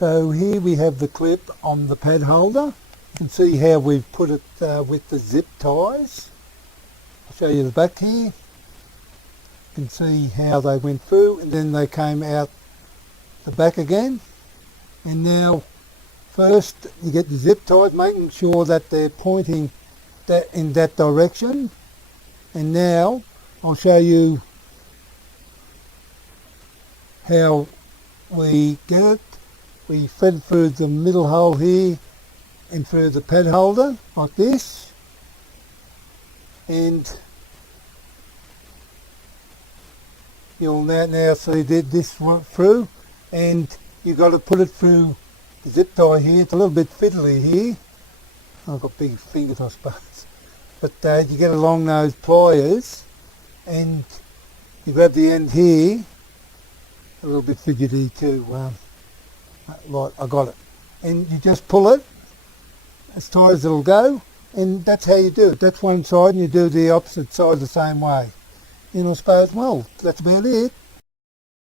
So here we have the clip on the pad holder. You can see how we've put it with the zip ties. I'll show you the back here. You can see how they went through and then they came out the back again. And now first you get the zip ties, making sure that they're pointing in that direction. And now I'll show you how we get it. We thread through the middle hole here and through the pad holder like this, and you'll now see this through, and you've got to put it through the zip tie here. It's a little bit fiddly here. I've got big fingers, I suppose, but you get along those pliers and you grab the end here. A little bit fidgety too. Right, I got it. And you just pull it as tight as it'll go, and that's how you do it. That's one side, and you do the opposite side the same way. And I suppose, well, that's about it.